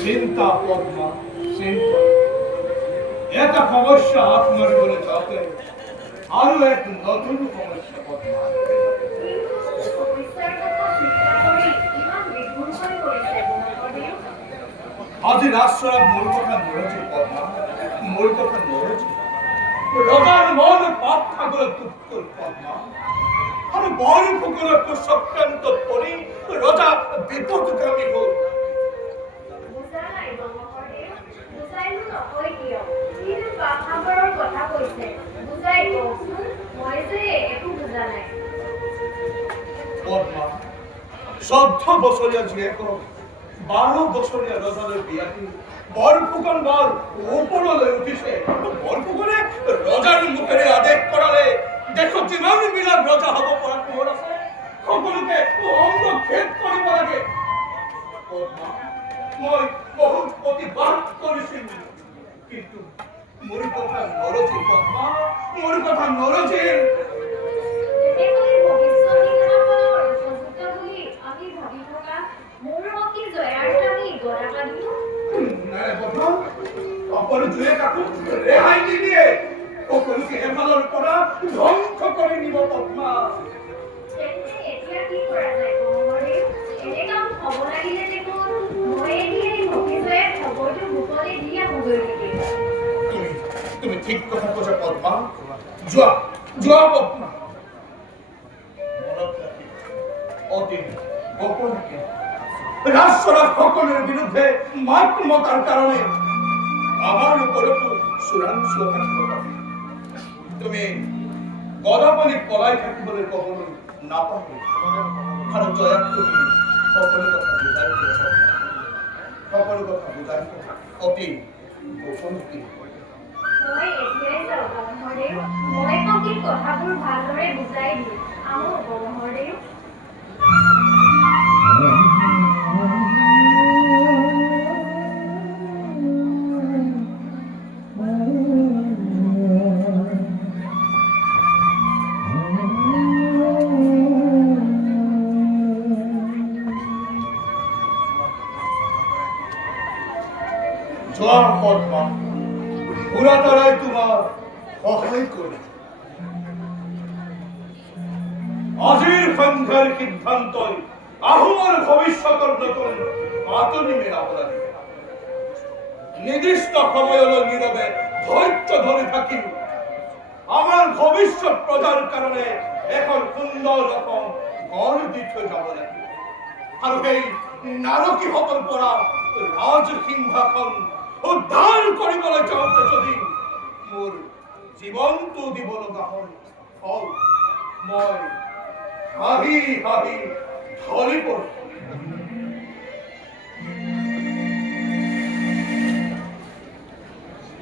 চিন্তা পদ্মা চিন্তা এটা সমস্যা আপনার বলে যাতে আরো এক নতুন সমস্যা পদ্মা আজি রাষ্ট্র মূল কথা নড়েছে পদ্মা মূল কথা নড়েছে রজার মন পাপ ঠাকুর তুত্তর পদ্মা আর বড় পুকুরের সক্রান্ত পরি রজা বিপদগামী হোক পদ্মা 14 বছৰীয়া জীয়েক 12 বছৰীয়া ৰজালৈ বিয়াটি বৰফুকন বল ওপৰলৈ উঠিছে বৰফুকনে ৰজাৰ মুখেৰে আদেশ কৰালে দেখো যিমান বিলাক ৰজা হ'ব পৰা কোন আছে সকলোকে অংগ খেদ কৰিব লাগে পদ্মা মই বহুত প্ৰতিবাদ কৰিছিল কিন্তু মোৰ কথা নৰজিল পদ্মা মোৰ কথা নৰজিল ৰেহাই দিয়ে সকলকে হেফালৰ পৰা ধ্বংস কৰি নিব পদ্মা তুমি ঠিক কথা কৈছা পদ্মা যোৱা যোৱা পদ্মা মনত ৰাখি অতি গোপনকে ৰাষ্ট্ৰৰা সকলেৰ বিৰুদ্ধে মাত মতাৰ কাৰণে আমাৰ উপৰতো চূড়ান্ত থাকিব পাৰে তুমি গদাপানি পলাই থাকিবলৈ কবলৈ নাপাহৰি আৰু জয়াক তুমি সকলো কথা বুজাই অতি গোপনকে মই কথাবোৰ ভালদৰে বুজাই দিম আহো মহোদয় পদ্মা পুৰা তাৰাই তোমাৰ সহায় কৰে আজিৰ সন্ধ্যাৰ সিদ্ধান্তই আহোমৰ ভৱিষ্যতৰ নতুন আঁতনি মেলাব লাগিব নিৰ্দিষ্ট সময়লৈ নীৰৱে ধৈৰ্য ধৰি থাকিম আমাৰ ভৱিষ্যত প্ৰজাৰ কাৰণে এখন সুন্দৰ ৰকম ঘৰ দি থৈ যাব লাগিব আৰু সেই নাৰকীহঁতৰ পৰা ৰাজসিংহাসন উদ্ধাৰ কৰিবলৈ যাওঁতে যদি মোৰ জীৱনটো দিব লগা হয় মই হাঁহি হাঁহি ঢলি পড়ি